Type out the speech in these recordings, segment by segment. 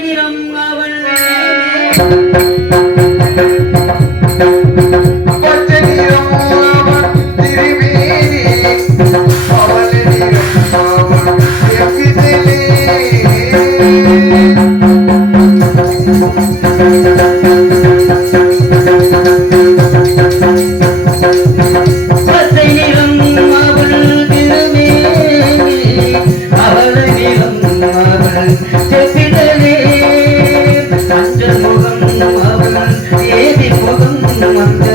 நிறம் அவள் பச்சை நிறம் அவள் திருமேனி அவள் நிறம் அவள் எவ்விதிலே பச்சை நிறம் அவள் திருமேனி அவள் நிறம் அவள் செப்பிதழே மஞ்சள் முகம் அவள் ஏதி முகம் வந்த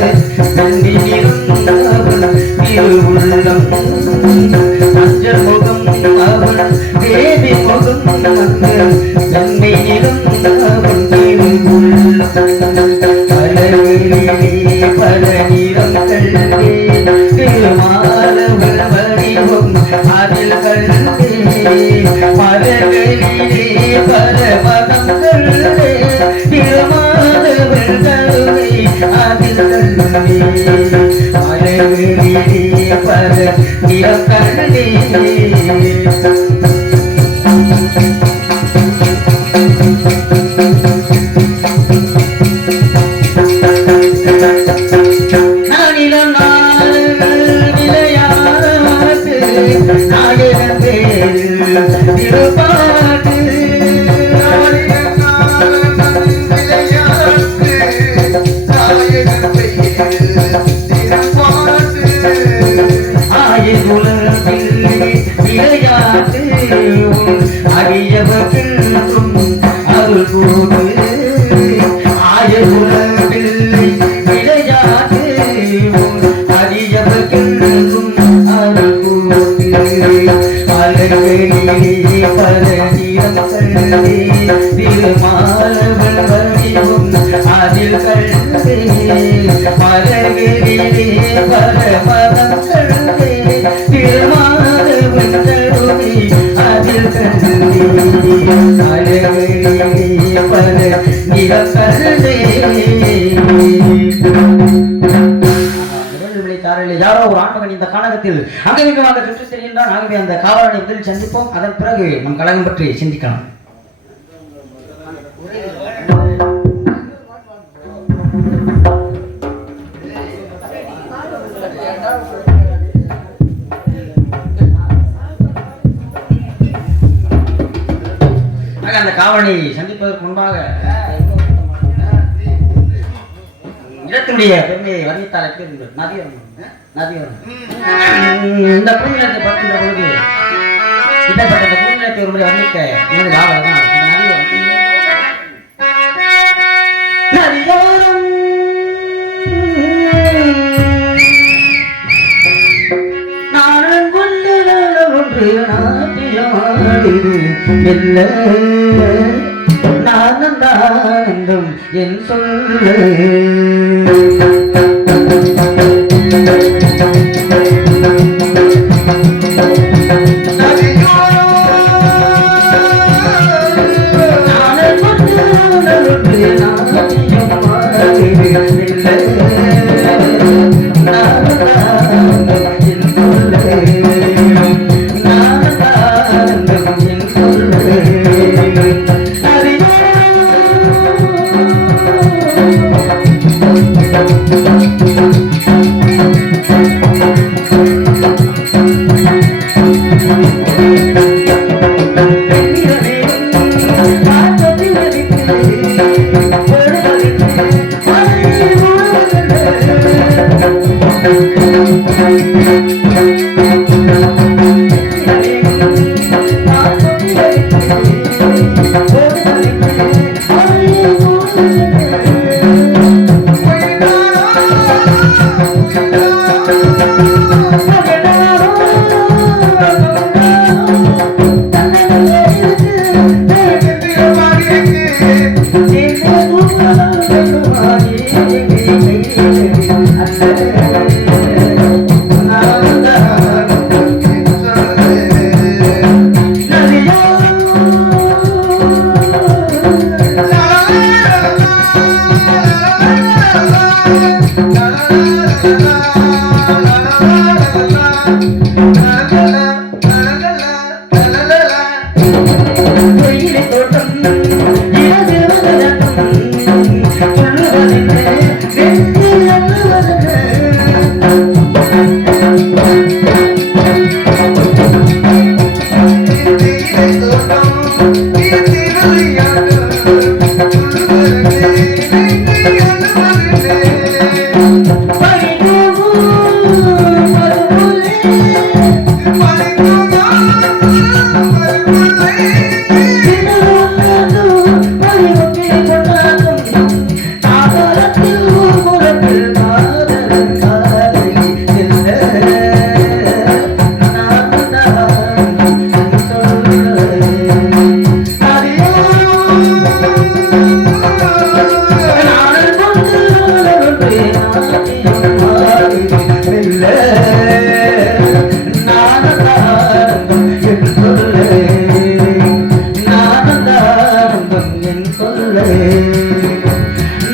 கண்டி நிறம் அவள் திருவுள்ளம் மஞ்சள் முகம் அவள் ஏதி முகம் வந்த கண்டி நிறம் அவள் திருவுள்ளம் பல நிறம் கண்டே திருமாலவள் வடிவம் அதில் கண்டே மலர்களிலே பல மதம் கண்டே திருமாலவள் கருணை அதில் கண்டே மலர்களிலே பல நிறம் கண்டே அடியவர்க்கும் அருள் கூடு ஆயுள் விளையாட்டு அடியவர்க்கும் அருள் கூடு அழகிலே பல நிறம் கண்டே திருமாலவள் வடிவம் அதில் கண்டே அழகிலே பல மதம் கண்டே திருமாலவள் கருணை அதில் கண்டே அழகிலே பல நிறம் கண்டே. யாரோ ஒரு ஆண்மகன் இந்த காலகத்தில் அங்கமிகமாக சுற்றித் தெரிகின்றான். ஆகவே அந்த காவலனை முதலில் சந்திப்போம். அதன் பிறகு நம் கழகம் பற்றி சிந்திக்கலாம். அந்த காவலனை சந்திப்பதற்கு முன்பாக இடத்தினுடைய பெருமையை வர்ணித்தால் எப்படி இருந்தது? நதிவரம் இந்த பூநிலத்தை பார்க்கின்ற பொழுது இப்பேற்பட்ட இந்த பூநிலத்தை ஒரு முறை வர்ணிக்க எனது காவல் தான் இந்த நதியோரம் நானும் கொண்டு ஒன்று நாட்டியமாடிது இல்ல நானும் தான் என்றும் என் சொல்ல வெயிலை தொட்ட தாங்கும் என் சொல்லை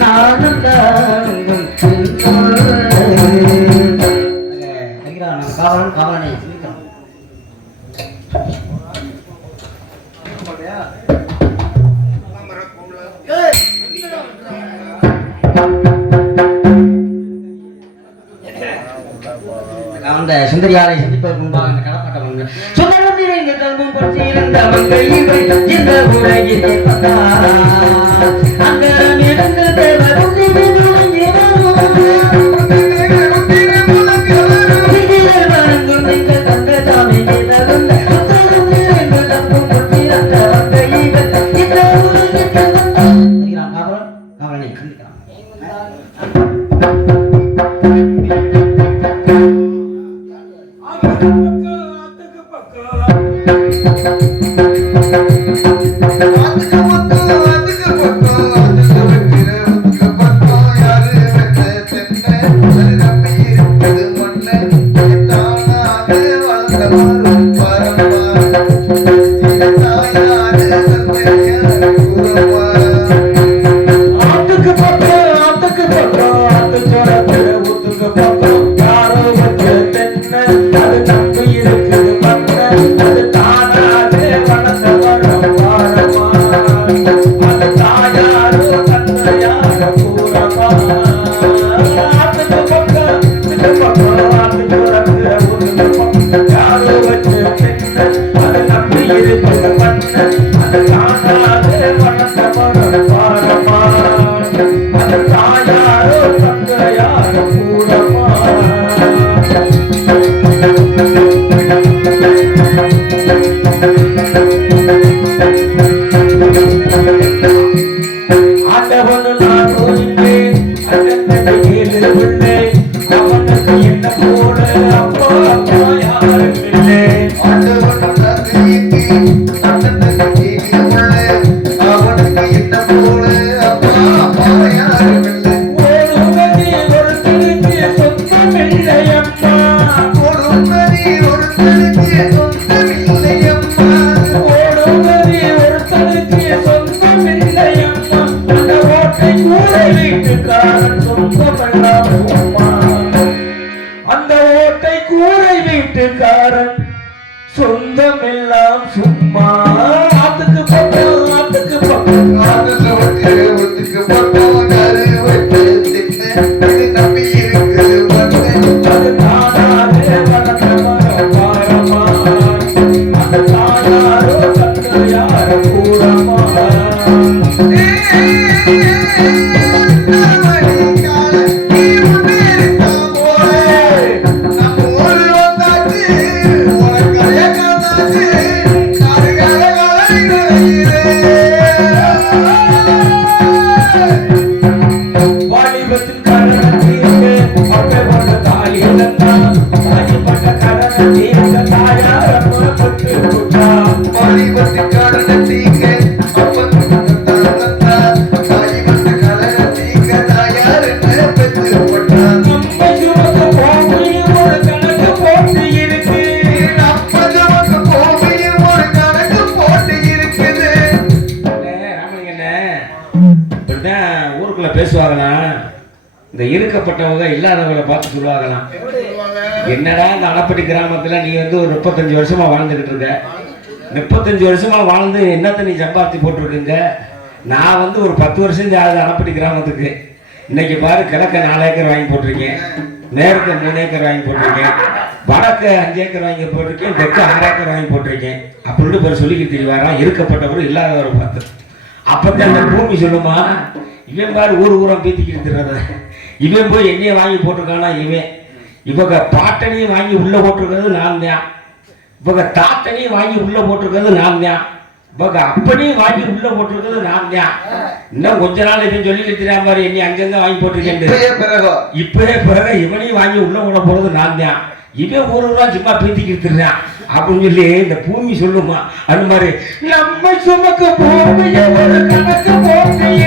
நானும் தாங்கும் என் சொல்லை காவலன் காவலனை அந்த சுந்தரியாரை சந்திப்பதற்கு முன்பாக அந்த கடப்பாட்டம் சுந்தரம் நிறைந்த கல்வம் பற்றி இருந்த மங்கை இந்த உலகிலே அங்கரம் இருந்த தேவர் வணங்கும் இந்த கந்தசாமி காவலனை சந்திக்கலாம் சொந்தமெல்லாம் சும்மா ஆத்துக்கு பக்கம் ஆத்துக்கு பக்கம் நம்பி இருக்குது அது தானாக வளர்ந்த மரம் பாரமா அந்த தாயாரோ தந்தையார கூடமா பேசுவாங்களாம். இந்த இருக்கப்பட்டவங்க இல்லாதவங்களை பார்த்து சொல்லுவாங்களாம், என்னடா இந்த அளப்பட்டி கிராமத்துல நீ வந்து ஒரு 35 வருஷமா வாழ்ந்துகிட்டு இருக்க, 35 வருஷமா வாழ்ந்து என்னத்தை நீ சம்பாதிச்சு போட்டிருக்குங்க. நான் வந்து ஒரு 10 வருஷம் ஆகுது அளப்பட்டி கிராமத்துக்கு. இன்னைக்கு பாரு, கிழக்க 4 ஏக்கர் வாங்கி போட்டிருக்கேன், மேற்கு 3 ஏக்கர் வாங்கி போட்டிருக்கேன், வடக்கு 5 ஏக்கர் வாங்கி போட்டிருக்கேன், தெற்கு 6 ஏக்கர் வாங்கி போட்டிருக்கேன் அப்படின்னு பேர் சொல்லிக்கிட்டு தெரியவாராம் இருக்கப்பட்டவர் இல்லாதவரை பார்த்து. அப்பதான் அந்த பூமி சொல்லுமா, இவன் பாரு ஊர் ஊரம் பீத்திக்கிட்டு இருக்கிறத, இவன் போய் என்னைய வாங்கி போட்டிருக்கானா, இவங்க பாட்டனையும் வாங்கி உள்ள போட்டிருக்கிறது நான் தான், இவங்க தாத்தனையும் வாங்கி உள்ள போட்டிருக்கிறது நான் தான், இவங்க அப்பனையும் வாங்கி உள்ள போட்டிருக்கிறது நான் தான். இன்னும் கொஞ்ச நாள் இவன் சொல்லிட்டு தெரியாம பாரு, என்னை அங்கங்க வாங்கி போட்டிருக்கேன், இப்பவே பிறகு இவனையும் வாங்கி உள்ள போட போறது நான் தான், இவன் ஊர் ஊரா சும்மா பீத்திக்கிட்டு இருக்கிறான் அப்படின்னு சொல்லி இந்த பூமி சொல்லுமா. அது மாதிரி நம்ம சுமக்கு பூமிய ஒரு கணக்கு போட்டு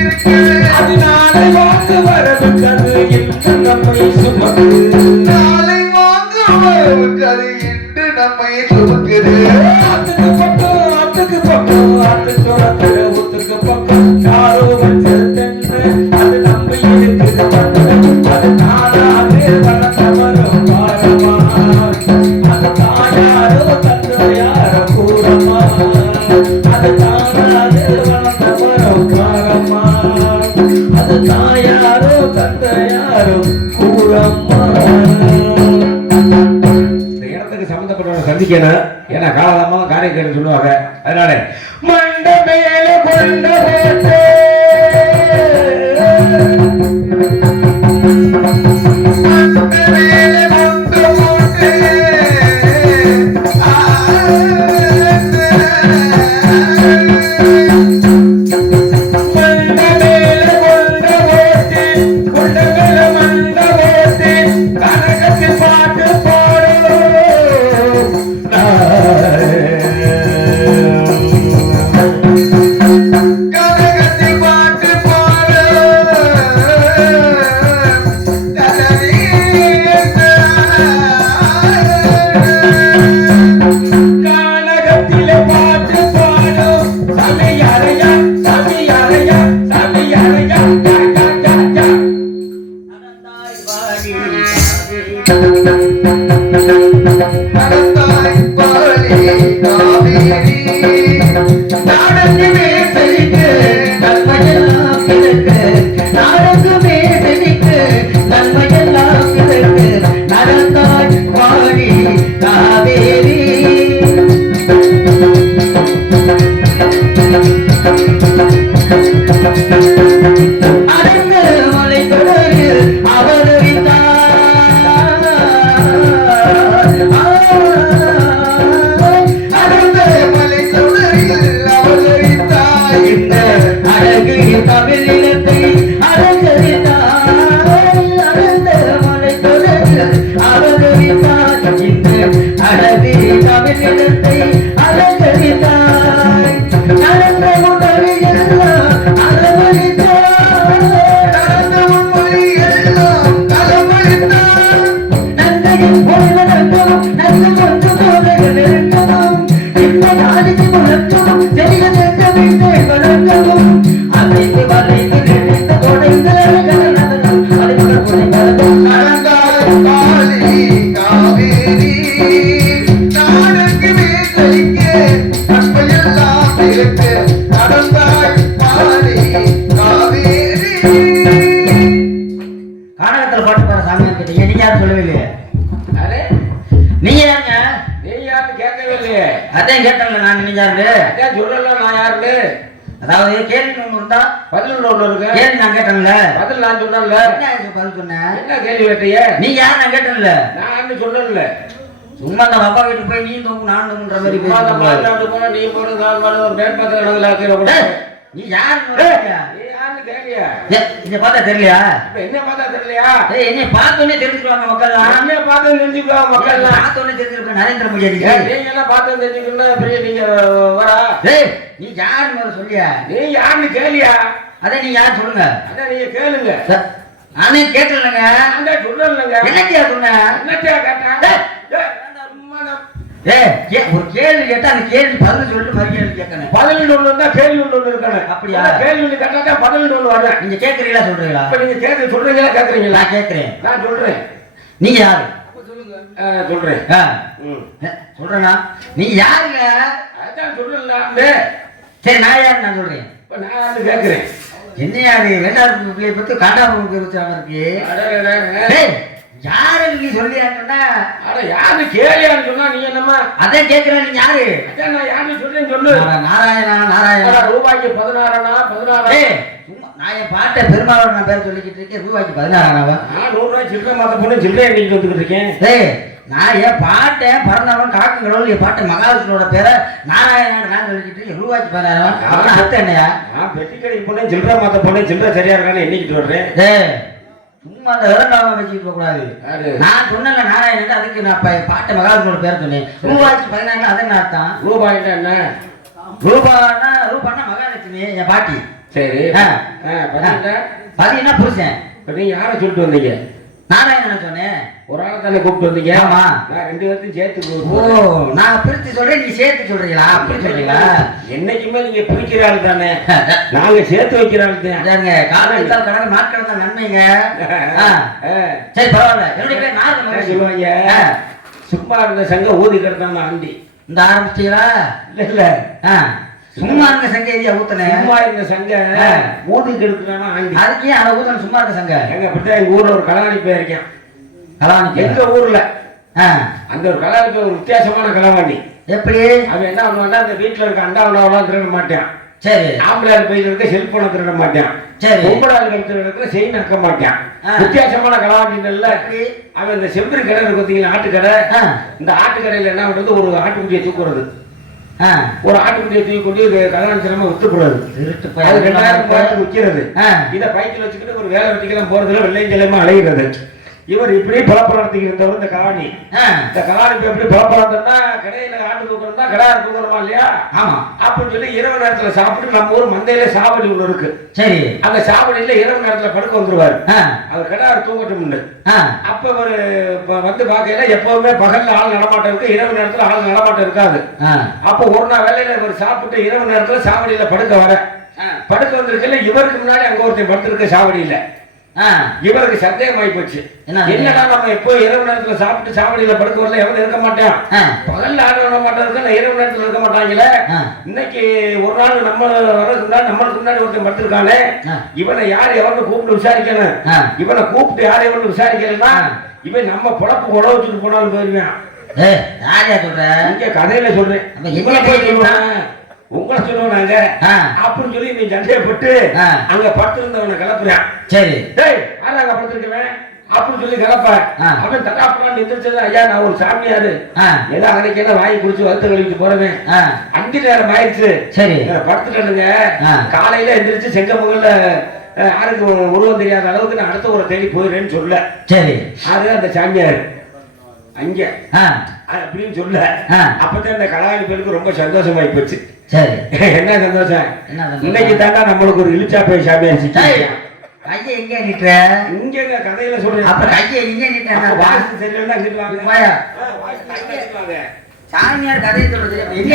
இருக்கு, அது நாளை வாங்க வரவுக்கது என்று நம்மை சுமக்கு, நாளை வாங்க வரவுக்கது என்று நம்மை சுமக்கு. இருக்குது ஆத்துக்கு பக்கம் ஆத்துக்கு பக்கம் ஆத்துச்சோரத்துல ஊத்துக்கு பக்கம் யாரோ வச்சு தென்று அது நம்பி இருக்குது அது நானாவே வளர்ந்த வரும் பாரமா அது தாயாரோ தந்து யாரோ கூறமா அது தானாவே வளர்ந்த வரும் பாரமா அது தாயாரோ தந்த யாரோ கூறமா. சம்பந்தப்பட்டவங்க சந்திக்கணும். ஏன்னா காலதாம காரியக்காரன் சொல்லுவாங்க. அதனால மண்ட மேல கொண்ட போட்டு அதாவது கேள்வி ஒண்ணு இருந்தா பதில் ஒண்ணு இருக்கு. கேள்வி நான் கேட்டேன்ல, பதில் நான் சொன்னேன்ல. என்ன பதில் சொன்னேன்? என்ன கேள்வி கேட்டீங்க? நீ யார் நான் கேட்டேன்ல. நான் சொன்னேன்ல. சும்மா அந்த அப்பா வீட்டுக்கு போய் நீ தூங்கு நான் தூங்குன்ற மாதிரி போன நீ போன நான் போன ஒரு பேர் பார்த்து கணக்குல ஆக்கிற. நீ யார் கேளியா? இங்க பார்த்தா தெரியலையா? என்ன பார்த்தா தெரியலையா? என்னை பார்த்தோன்னே தெரிஞ்சுக்குவாங்க மக்கள். என்ன பார்த்து தெரிஞ்சுக்குவாங்க மக்கள். பார்த்தோன்னே தெரிஞ்சுருப்பேன். நரேந்திர மோடி நீங்க எல்லாம் பார்த்து தெரிஞ்சுக்கணும். நீங்க வரா நீ யாருன்னு சொல்லியா? நீ யாருன்னு கேளியா? அதே நீ யார் சொல்லுங்க. அதான் நீங்க கேளுங்க. நானே கேட்டலங்க. நான் சொல்றேன்லங்க. என்னத்தியா சொன்ன? என்னத்தியா கேட்டேன்? ஒரு கேள்வி கேட்டா அந்த கேள்வி பதில் சொல்லிட்டு மறு கேள்வி கேட்கணும். பதில் ஒண்ணு இருந்தா கேள்வி ஒண்ணு இருக்கணும். அப்படியா? கேள்வி ஒண்ணு கேட்டா பதில் ஒண்ணு வர. நீங்க கேட்கறீங்களா சொல்றீங்களா? இப்ப நீங்க கேட்க சொல்றீங்களா கேட்கறீங்களா? நான் கேட்கிறேன். நான் சொல்றேன். நீங்க யாரு? சொல்றேன். சொல்றேனா? நீங்க யாருங்க? அதான் சொல்றேன்ல. சரி நான் யாரு நான் சொல்றேன். இப்ப நான் வந்து கேட்கிறேன். என்ன யாரு? வேண்டாம் பிள்ளைய பத்தி காண்டாபுரம் இருக்காம இருக்கு. யாரு நீ சொல்லியாங்கன்னா? அட யாரு கேளியான்னு சொன்னா நீ என்னமா? அதே கேட்கிறேன். நீ யாரு? அதான் நான் யாரு சொல்றேன்னு சொல்லு. நாராயணா நாராயணா. ரூபாய்க்கு 16 நான் என் பாட்டை பெருமாள் நான் பேர் சொல்லிக்கிட்டு இருக்கேன். ரூபாய்க்கு 16 நான் 100 ரூபாய் சில்லறை மாத்த போன சில்லறை எண்ணிட்டு வந்துகிட்டு இருக்கேன். நான் என் பாட்டை பறந்தவன் காக்கு கடவுள் என் பாட்டை மகாவிஷ்ணுவோட பேரை நாராயணன் நான் சொல்லிக்கிட்டு இருக்கேன். ரூபாய்க்கு 16 அர்த்தம் என்னையா? நான் பெட்டி கடைக்கு போனேன் சில்லறை மாத்த போனேன் சில்லறை சரியா இருக்கான்னு எண்ணிக்கிட்டு வர்றேன். சும்மா அந்த விரண்டாம வச்சுக்கிட்டு கூடாது. நான் சொன்னல நாராயணன், அதுக்கு நான் பாட்டை மகாவிஷ்ணுவோட பேரை சொன்னேன். ரூபாய்க்கு 16 அது என்ன அர்த்தம்? ரூபாய்னா என்ன? ரூபான்னா மகாலட்சுமி என் பாட்டி. சரி. பதினா புருஷன். நீங்க யாரை சொல்லிட்டு வந்தீங்க? நாராயணன் சொன்னேன். ஒரு ஆளை தானே கூப்பிட்டு வந்தீங்க. ஆமா. நான் 2 பேர்த்தையும் சேர்த்து ஓ, நான் பிரிச்சு சொல்றேன், நீ சேர்த்து சொல்றீங்களா? அப்படி சொல்றீங்களா? என்னைக்குமே நீங்க பிரிக்கிற ஆள் தானே, நாங்க சேர்த்து வைக்கிற ஆள் தான். காலம் கடந்த நாட்கள் தான் நன்மைங்க. சரி பரவாயில்ல. என்னுடைய பேர் நாரதன் சொல்லுவாங்க. சும்மா இருந்த சங்க ஊதி கிடத்தாங்க ஆண்டி. இந்த ஆரம்பிச்சிட்டீங்களா? இல்ல சும்மா இருந்த சங்க எதியா ஊத்தனே? சும்மா இருந்த சங்க ஊதி கெடுக்கிறானா ஆண்டி. அதுக்கே அவ ஊத்தன சும்மா இருக்க சங்க. எங்க அப்படித்தான் எங்க ஊர்ல ஒரு கலாணி போயிருக்கேன். கலாணி எங்க ஊர்ல அந்த ஒரு கலாணி ஒரு வித்தியாசமான கலாவாணி. எப்படி? அவன் என்ன பண்ணுவான், அந்த வீட்டுல இருக்க அண்டா உணவெல்லாம் திருட மாட்டான். சரி. ஆம்பளை பையில இருக்க செல்போனை திருட மாட்டான். சரி. பொம்பளாள் கழுத்துல செயின் அக்க மாட்டான். வித்தியாசமான கலாவாணிகள்ல அவன் இந்த செம்பரி கடை இருக்கு பார்த்தீங்களா, ஆட்டுக்கடை. இந்த ஆட்டுக்கடையில என்ன பண்றது, ஒரு ஆட்டுக்குட்டியை தூக்குறது. ஒரு ஆட்டுக்குட்டியை தூக்கி கொண்டு கல்யாணம் வித்துப்படுறது. அது 2000 ரூபாய்க்கு விற்கிறது. இதை பைக்கில் வச்சுக்கிட்டு ஒரு வேலை வெட்டிக்கெல்லாம் போறதுல வெள்ளையஞ்சலமா அலைகிறது. இவர் இப்படி பலப்பழத்துக்கு இருந்தவர் இந்த கலாணி. இந்த கலாணிக்கு எப்படி பலப்பழம்னா, கடையில ஆட்டு தூக்கணும்னா கடார தூக்கணுமா இல்லையா? ஆமா. அப்படின்னு சொல்லி இரவு நேரத்துல சாப்பிட்டு நம்ம ஊர் மந்தையில சாவடி ஒண்ணு இருக்கு. சரி. அந்த சாவடியில இரவு நேரத்துல படுக்க வந்துருவாரு. அவர் கடார தூங்கட்டும். அப்ப ஒரு வந்து பாக்கையில எப்பவுமே பகல்ல ஆள் நடமாட்டம் இருக்கு, இரவு நேரத்துல ஆள் நடமாட்டம் இருக்காது. அப்ப ஒரு நாள் வேலையில இவர் சாப்பிட்டு இரவு நேரத்துல சாவடியில படுக்க வந்திருக்கல, இவருக்கு முன்னாடி அங்க ஒருத்தர் படுத்திருக்க சாவடியில. இவருக்கு சந்தேகமாயி போச்சு. என்னடா நம்ம எப்போ இரவு நேரத்துல சாப்பிட்டு சாவடியில படுக்க வரல, எவனும் இருக்க மாட்டான், பகல்ல ஆடு விட மாட்டேன், இரவு நேரத்துல இருக்க மாட்டாங்கல்ல. இன்னைக்கு ஒரு நாள் நம்ம வர்றதுக்கு முன்னாடி நம்மளுக்கு முன்னாடி ஒருத்தன் படுத்திருக்கானே, இவனை யார் எவன்னு கூப்பிட்டு விசாரிக்கணும். இவனை கூப்பிட்டு யார் எவன்னு விசாரிக்கலன்னா இவன் நம்ம பொழப்பு உழவு வச்சுட்டு போனாலும் போயிருவேன். இங்க கதையில சொல்றேன், இவனை போய் சொல்லுவான், உங்களை சொல்லுவாங்க அப்படின்னு சொல்லி நீ சந்தேகப்பட்டு அங்க படுத்திருந்தவனை கிளப்புறான். சரி. டேய் அங்க படுத்திருக்கவன் அப்படின்னு சொல்லி கிளப்ப அவன் தட்டாப்புறான் எந்திரிச்சது, ஐயா நான் ஒரு சாமியாரு, ஏதோ அன்னைக்கு என்ன வாங்கி குடிச்சு வறுத்து கழிச்சு போறவன், 5 நேரம் ஆயிடுச்சு. சரி. படுத்துட்டனுங்க, காலையில எந்திரிச்சு செங்கமுகல்ல யாருக்கு உருவம் தெரியாத அளவுக்கு நான் அடுத்த ஒரு தேடி போயிடுறேன்னு சொல்ல. சரி. அது அந்த சாமியார் அங்க அப்படின்னு சொல்ல. அப்பதான் இந்த கலாணி பேருக்கு ரொம்ப சந்தோஷமாயி போச்சு. சரி. என்ன சந்தோஷம், இன்னைக்கு தாண்டா நம்மளுக்கு ஒரு இழிச்சா போய் சாமியார் சிக்கி. கையை எங்க நீட்டுற? இங்க கதையில சொல்றேன். அப்ப கையை எங்க நீட்டுற? வாசு சரியில்லை அங்கிட்டு வாங்க. சாமியார் கதையை சொல்றது இங்க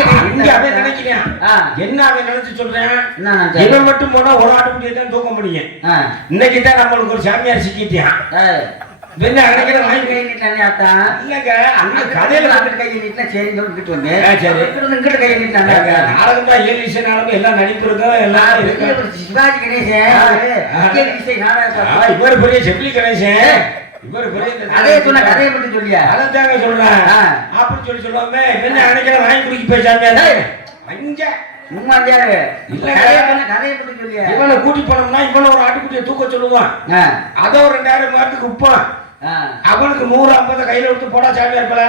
அவன் நினைக்கிறேன். என்ன அவன் நினைச்சு சொல்றேன், இவன் மட்டும் போனா ஒரு ஆட்டுக்குட்டியை தான் தூக்க முடியும். இன்னைக்கு தான் நம்மளுக்கு ஒரு சாமியார் சிக்கிட்டான். என்ன நினைக்கிற வாங்கி கை நீட்டானே அத்தா? இல்லங்க, அங்க கதையில வந்துட்டு கையை நீட்டா சரி சொல்லிட்டு வந்தேன். சரி. இங்கிட்ட கையை நீட்டாங்க. நாடகம் தான் 7 விஷயம் நாடகம், எல்லாம் நடிப்பு இருக்கும், எல்லாம் இருக்கு. சிவாஜி கணேசன் இவர் பெரிய செப்பிலி கணேசன், இவர் பெரிய அதே சொன்ன கதையை மட்டும் சொல்லியா? அதைத்தாங்க சொல்றேன். அப்படின்னு சொல்லுவாங்க. என்ன நினைக்கிற வாங்கி குடிக்க போயிச்சாங்க அங்க இவனை கூட்டி போனோம்னா இவனை ஒரு ஆட்டுக்குட்டியை தூக்க சொல்லுவான். அத ஒரு 2000 மாதத்துக்கு உப்பான். அவனுக்கு 150 கையில விட்டு போடா சாமியார் போல.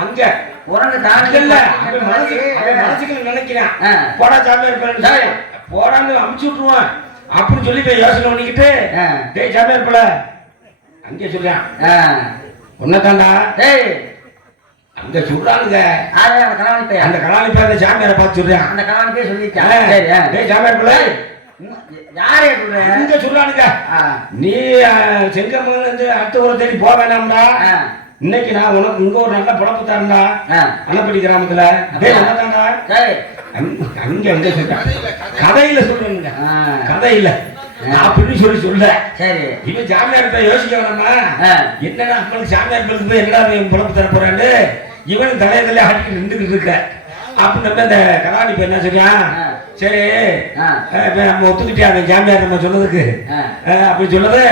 அங்க மனசுக்கு நினைக்கிறான், போடா சாமியார் போல போடான்னு அமுச்சு விட்டுருவான். அப்படின்னு சொல்லி போய் யோசனை பண்ணிக்கிட்டு, டேய் சாமியார் போல அங்கே சொல்றான், ஒன்னதாண்டா டேய் அங்க சொல்றாங்க. அந்த கலாணி பேர் சாமியாரை பார்த்து சொல்றான். அந்த கலாணி பேர் சொல்லிருக்கான். சாமியார் பிள்ளை யாரே இங்க சொல்றானுங்க, நீ செங்கமங்கல இருந்து அடுத்த ஒரு தேடி போக வேணாம்டா, இன்னைக்கு நான் உனக்கு இங்க ஒரு நல்ல பழப்பு தரேன்டா அன்னப்பட்டி கிராமத்துல. அங்க எங்க சொல்றான், கதையில சொல்றேங்க, கதையில அப்படின்னு சொல்ல. சரி. இவன் சாமியார் யோசிக்க வேணாமா, என்னடா நம்மளுக்கு சாமியார் போய் என்னடா பழப்பு தர போறான்னு இவன் தலையில ஆட்டிட்டு நின்றுக்கிட்டு இருக்க. அப்படின்னு இந்த கலாணி பேர் என்ன சொல்றான், சரி நம்ம ஒத்துக்கிட்டே அவன் சாமியார் நம்ம சொன்னதுக்கு அப்படி சொன்னது,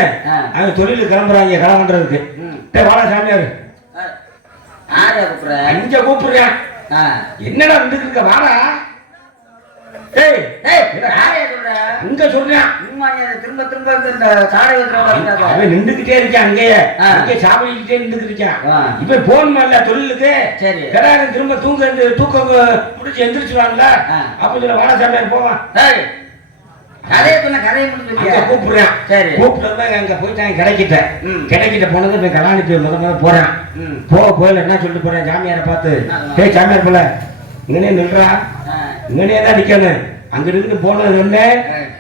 அவன் தொழிலுக்கு கிளம்புறாங்க களை பண்றதுக்கு. வாடா சாமியார் அங்க கூப்பிடுறேன், என்னடா நின்றுட்டு இருக்க, வாடா அங்க சொல்றேன். திரும்ப திரும்ப அவன் நின்றுகிட்டே இருக்கான், அங்கேயே சாப்பிட்டுக்கிட்டே நின்றுகிட்டு இருக்கான். இப்ப போன் இல்ல தொழிலுக்கு, திரும்ப தூக்கம் முடிச்சு எந்திரிச்சுவான்ல. அப்ப சொல்ல வாடா சாமியார் போவான். கூப்பிடுறேன், கூப்பிட்டு அங்க போயிட்டான். கிடைக்கிட்ட போனது கலாணி போய் முதல்ல போறேன். போயில என்ன சொல்லிட்டு போறேன், சாமியாரை பார்த்து, டேய் சாமியார் போல இங்கனே நில்றா, இங்கனே தான் நிக்கணும், அங்க இருந்து போனது வந்து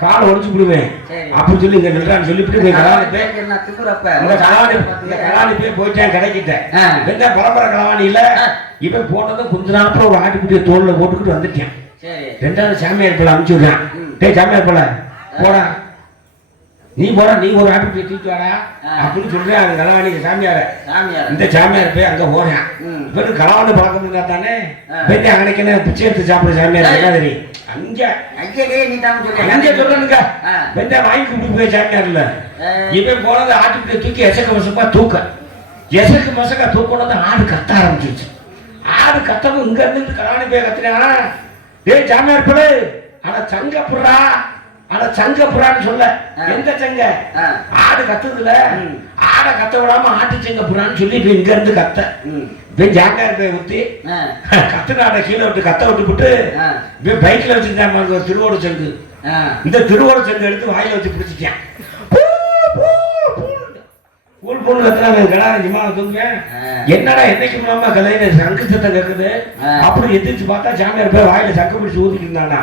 காலை உடைச்சு விடுவேன் சரி. அப்படின்னு சொல்லி இங்க நின்றான்னு சொல்லிவிட்டு போய் கலாணி போய் நான் திமுறப்ப இந்த கலாணி போய் போயிட்டேன் கிடைக்கிட்டேன் என்ன பரம்பரை கலாணி இல்ல இவன் போனதும் கொஞ்ச நாள் ஒரு ஆட்டுக்குட்டிய தோல்ல போட்டுக்கிட்டு வந்துட்டேன் சரி. ரெண்டாவது சாமியார் பிள்ளை அனுப்பிச்சு விடுறேன் டேய் சாமியார் பிள்ளை போடா நீ போடா நீ ஒரு ஆட்டுக்குட்டிய தூக்கி வாடா அப்படின்னு சொல்றேன் அந்த கலாணி சாமியார இந்த சாமியார் போய் அங்க போறேன் இவரு கலாணி பழக்கம் இருந்தா தானே போய் அன்னைக்கு பிச்சை எடுத்து சாப்பிடுற சாமியார் என்ன தெரியும் அங்க அங்க சொல்றேனுங்க வெந்தா வாங்கி கூப்பிட்டு போய் சாமியார்ல இவன் போனது ஆட்டுக்குட்டிய தூக்கி எசக்க மசக்கா எசக்கு மசக்கா தூக்கினது ஆடு கத்த ஆரம்பிச்சிருச்சு ஆடு கத்தவும் இங்க இருந்து கலாணி போய் கத்துனா டேய் சாமியார் பிள்ளை ஆனா சங்கப்புறா ஆனா சங்கப்புறான்னு சொல்ல எந்த சங்க ஆடு கத்துதுல ஆடை கத்த விடாம ஆட்டு சங்கப்புறான்னு சொல்லி இப்ப இங்க இருந்து கத்த இப்ப ஜாக்கார் போய் ஊத்தி கத்துன ஆடை கீழே விட்டு கத்த விட்டுப்புட்டு இப்ப பைக்ல வச்சிருந்தாங்க திருவோடு சங்கு இந்த திருவோடு சங்கு எடுத்து வாயில வச்சு பிடிச்சிட்டேன் ஊர் பொண்ணு கத்துறாங்க கடாரம் ஜிம்மா தூங்குவேன் என்னடா என்னைக்கு மூலமா கலையில சங்கு சத்தம் கேக்குது அப்படி எந்திரிச்சு பார்த்தா சாமியார் போய் வாயில சங்கு பிடிச்சு ஊத்திட்டு இருந்தானா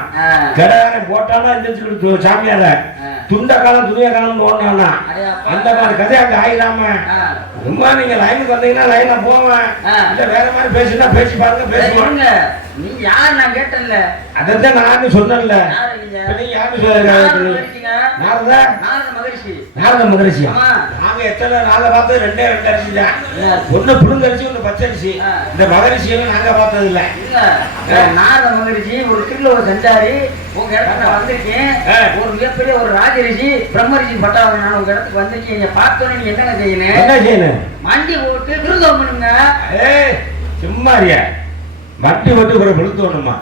கடாரம் போட்டானா எந்திரிச்சு சாமியார துண்ட காலம் துணிய காலம் ஓடனானா அந்த மாதிரி கதை அங்க ஆயிடாம ரொம்ப நீங்க லைனுக்கு வந்தீங்கன்னா லைனா போவேன் இல்ல வேற மாதிரி பேசுனா பேசி பாருங்க பேசுவாங்க நீ யார் நான் கேட்டேன்ல அதான் நானும் சொன்னேன்ல நீங்க யாரு சொல்லுங்க நாரத மகரிஷி நாங்க எத்தனை நாங்க பார்த்தது ரெண்டே அரிசி தான் ஒண்ணு புழுங்கரிசி ஒண்ணு பச்சரிசி இந்த மகரிசி எல்லாம் நாங்க பார்த்தது இல்ல நாரத மகரிஷி ஒரு திருலோக சஞ்சாரி உங்க இடத்துல வந்திருக்கேன் ஒரு மிகப்பெரிய ஒரு ராஜரிஷி பிரம்மரிஷி பட்டாவை நான் உங்க இடத்துக்கு வந்திருக்கீங்க பார்த்தோன்னே நீங்க என்னங்க செய்யணும் என்ன செய்யணும் மண்டி போட்டு விருந்தம் பண்ணுங்க சும்மாரியா மட்டி போட்டு ஒரு விழுத்தோணுமா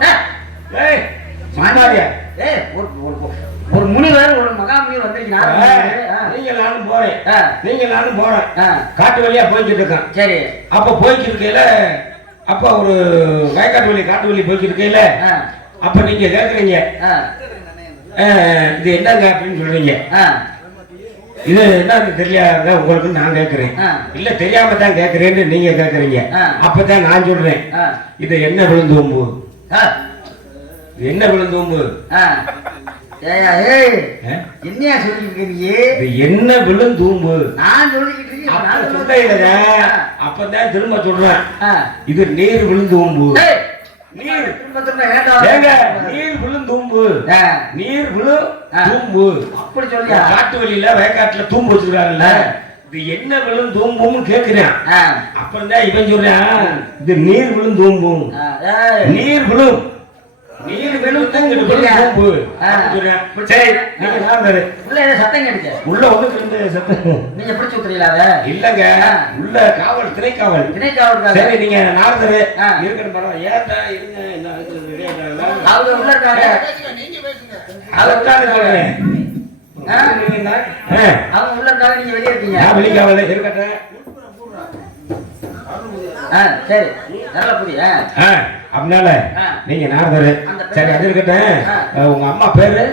ஒரு முனிவர் ஒரு மகாமுனிவர் வந்திருக்கீங்க நீங்க நானும் போறேன் காட்டு வழியா போய்கிட்டு இருக்கேன் சரி அப்ப போய்கிட்டு இருக்கையில அப்ப ஒரு வயக்காட்டு வழி காட்டு வழி போய்கிட்டு இருக்கையில அப்ப நீங்க கேக்குறீங்க இது என்னங்க அப்படின்னு சொல்றீங்க இது என்ன தெரியாத உங்களுக்கு நான் கேட்கிறேன் இல்ல தெரியாம தான் கேட்கிறேன்னு நீங்க கேட்கறீங்க அப்பதான் நான் சொல்றேன் இது என்ன விழுந்தோம்பு என்ன விழுந்தோம்பு என்னையா சொல்லிட்டு என்ன விழுந்தூம்பு நான் சொல்லிக்கிட்டு அப்பதான் திரும்ப சொல்றேன் இது நீர் விழுந்தூம்பு நீர் நீர் விழுந்தூம்பு நீர் விழு தூம்பு அப்படி சொல்லி காட்டு வழியில வயக்காட்டுல தூம்பு வச்சிருக்காங்கல்ல இது என்ன விழும் தூம்பும் கேக்குறேன் அப்பதான் இவன் சொல்றான் இது நீர் விழும் தூம்பும் நீர் விழும் நீர் விழும் தூம்பு சரி உள்ள சத்தம் கேட்டுச்சு உள்ள ஒண்ணு சத்தம் நீங்க பிடிச்சு ஊத்துறீங்களா இல்லங்க உள்ள காவல் திணைக்காவல் சரி நீங்க நாரதரு இருக்கணும் பரவாயில்ல ஏன்டா இருங்க அவங்க உள்ள இருக்காங்க அதற்காக சொல்றேன் அவங்க உள்ள இருக்காங்க நீங்க வெளியே இருக்கீங்க வெளிக்காவல இருக்கட்டும் சரி நல்ல புரிய அதனால நீங்க நாரதரு சரி அது இருக்கட்டும் உங்க அம்மா பேரு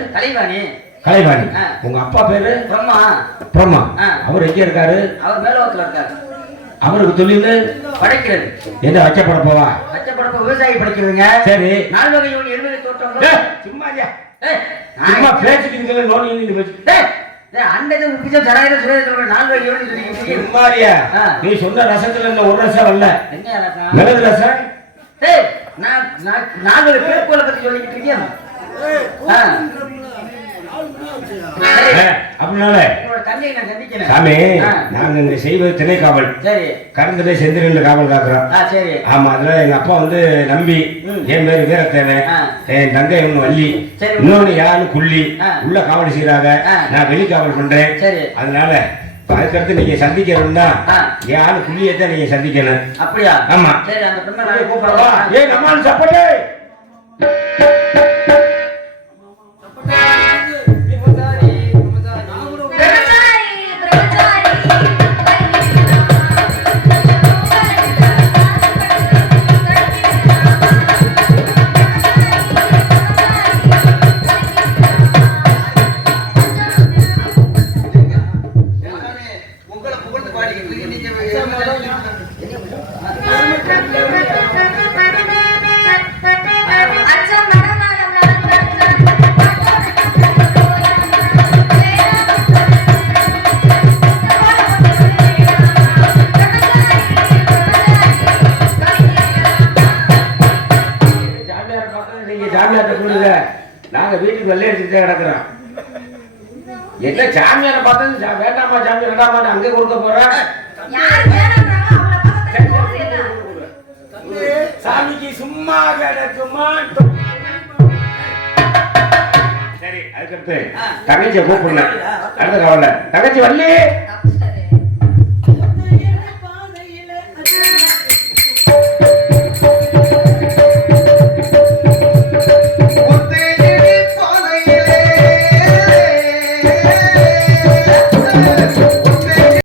கலைவாணி உங்க அப்பா பேரு பிரம்மா அவர் எங்க இருக்காரு அவர் மேலோகத்துல இருக்காரு அவருக்கு தொழில் படைக்கிறது என்ன வச்சப்பட போவா விவசாயி படிக்கிறதுங்க சரி 4 வகை 70 தோட்டம் சும்மா பேசிட்டு நோனி பேசி அண்டது உப்பிச்ச ஜராயிரம் சுரேந்திர 4 வகை சும்மாரியா நீ சொன்ன ரசத்துல என்ன ஒரு ரசம் வரல என்ன ரசம் மிளகு ரசம் நான் 4 வகை பேர்களை பத்தி சொல்லிக்கிட்டு இருக்கேன் அப்படினால சாமி நாங்க இங்க செய்வது திணைக்காவல் கடந்ததை செந்திரன்ல காவல் காக்குறோம் ஆமா அதுல எங்க அப்பா வந்து நம்பி என் பேரு வீரத்தேவன் என் தங்கை ஒண்ணு வள்ளி இன்னொன்னு யாரு குள்ளி உள்ள காவல் செய்யறாங்க நான் வெளி காவல் பண்றேன் அதனால அதுக்கடுத்து நீங்க சந்திக்கணும்னா என் ஆளு குள்ளியத்தான் நீங்க சந்திக்கணும் அப்படியா ஆமா சரி அந்த பெண்ணை கூப்பிடுவா ஏய் நம்மால் சப்போர்ட் நீங்க சாமியார்ட்ட கொடுங்க, நாங்க வீட்டுக்கு வெள்ளை அடிச்சுட்டே கிடக்குறோம். என்ன சாமியாரை பார்த்தது வேண்டாமா சாமி வேண்டாமான்னு அங்கே கொடுக்க போறேன். சாமிக்கு சும்மா கிடக்குமா? சரி, அதுக்கடுத்து தங்கச்சியை கூப்பிடல. அடுத்த கவலை தங்கச்சி வள்ளி